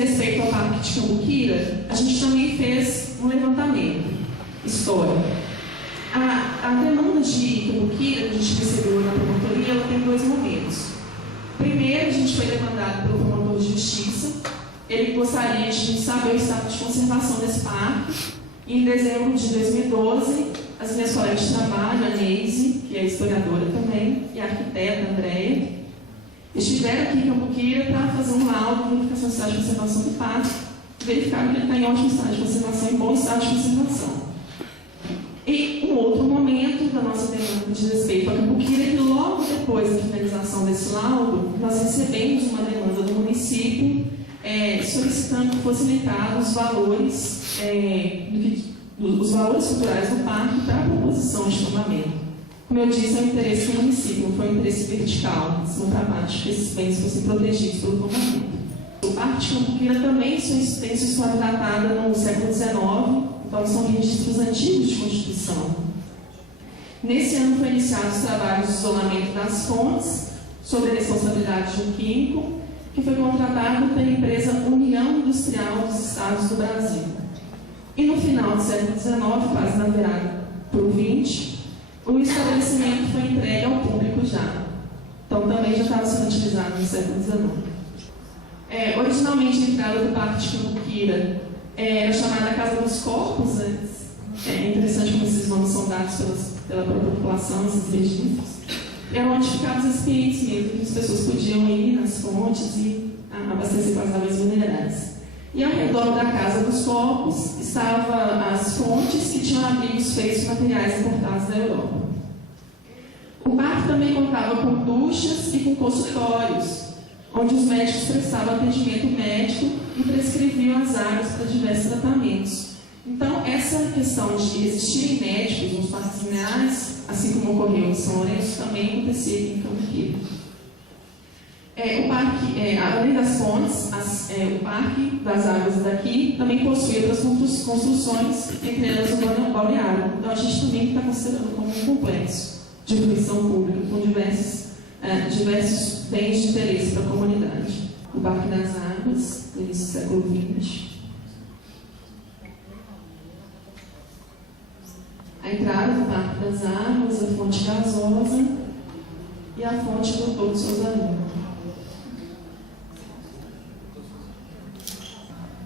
respeito ao Parque de Cambuquira, a gente também fez um levantamento histórico. A demanda de Cambuquira, que a gente recebeu na promotoria, ela tem dois momentos. Primeiro, a gente foi demandado pelo promotor de justiça. Ele gostaria de saber o estado de conservação desse parque. Em dezembro de 2012, as minhas colegas de trabalho, a Neise, que é historiadora também, e a arquiteta, a Andréia, estiveram aqui em Cambuquira para fazer um laudo de verificação do estado de conservação do parque, verificaram que ele está em ótimo estado de conservação, em bom estado de conservação. E um outro momento da nossa demanda de respeito a Cambuquira é que logo depois da finalização desse laudo, nós recebemos uma demanda do município solicitando que fossem limitados os valores, os valores culturais do parque para a proposição de tombamento. Como eu disse, é um interesse do município, não foi um interesse vertical, de cima para baixo, que esses bens fossem protegidos pelo tombamento. O Parque de Cambuquira também tem sua história datada no século XIX, então são registros antigos de constituição. Nesse ano foi iniciados os trabalhos de isolamento das fontes, sob a responsabilidade de um químico, que foi contratado pela empresa União Industrial dos Estados do Brasil. E no final do século XIX, quase na virada para o XX, o estabelecimento foi entregue ao público já. Então também já estava sendo utilizado no século XIX. Originalmente a entrada do Parque de Cambuquira era chamada Casa dos Corpos. É interessante como esses nomes são dados pela própria população, esses registros. Eram onde ficavam os recipientes mesmo, que as pessoas podiam ir nas fontes e abastecer com as águas minerais. E ao redor da Casa dos Corpos estavam as fontes que tinham abrigos feitos de materiais importados da Europa. O parque também contava com duchas e com consultórios, onde os médicos prestavam atendimento médico e prescreviam as áreas para diversos tratamentos. Então, essa questão de existirem médicos nos parques minerais, assim como ocorreu em São Lourenço, também acontecia aqui em Cambuquira. O parque, além das fontes, o Parque das Águas daqui também possui outras construções, entre elas o balneário. Então, a gente também está considerando como um complexo de fruição pública, com diversos bens de interesse para a comunidade. O Parque das Águas, do início do século XX. A entrada do Parque das Águas, a fonte gasosa e a fonte do Doutor de Souza Lima.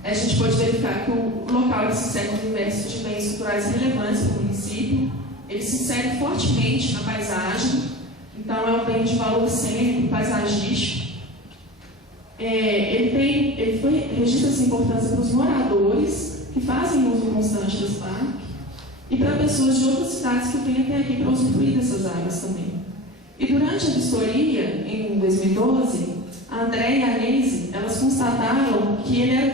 A gente pode verificar que o local se insere no universo de bens culturais relevantes para o município. Ele se insere fortemente na paisagem, então é um bem de valor cênico, paisagístico. Ele registra essa importância para os moradores que fazem uso constante desse parque e para pessoas de outras cidades que vêm até aqui para usufruir dessas áreas também. E durante a vistoria, em 2012, a Andréia e a Neise, elas constataram que ele é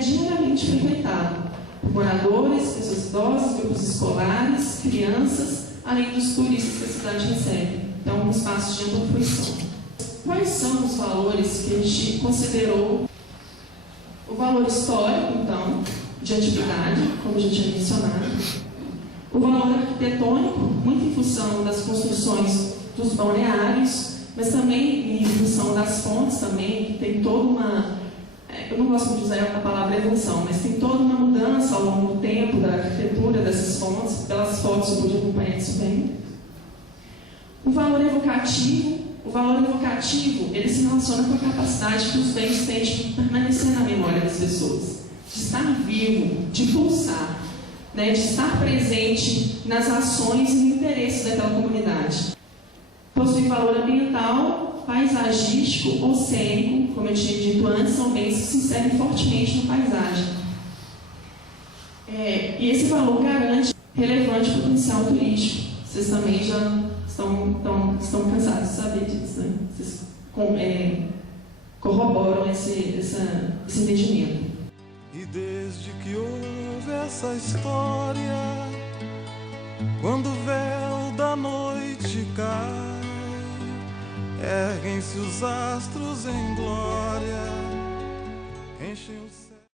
diariamente frequentado por moradores, pessoas idosas, grupos escolares, crianças, além dos turistas que a cidade recebe. Então, um espaço de ampla fruição. Quais são os valores que a gente considerou? O valor histórico, então, de antiguidade, como eu já tinha mencionado. O valor arquitetônico, muito em função das construções dos balneários, mas também em função das fontes também, que tem toda uma... Eu não gosto de usar a palavra evolução, mas tem toda uma mudança ao longo do tempo da arquitetura dessas fontes. Pelas fotos eu pude acompanhar isso bem. O valor evocativo, ele se relaciona com a capacidade que os bens têm de permanecer na memória das pessoas, de estar vivo, de pulsar, de estar presente nas ações e no interesse daquela comunidade. Possui valor ambiental, paisagístico ou cênico, como eu tinha dito antes, são bens que se inserem fortemente na paisagem. E esse valor garante relevante potencial turístico. Vocês também já estão cansados de saber disso, né? Vocês corroboram esse entendimento. E desde que houve essa história, quando o véu da noite cai, erguem-se os astros em glória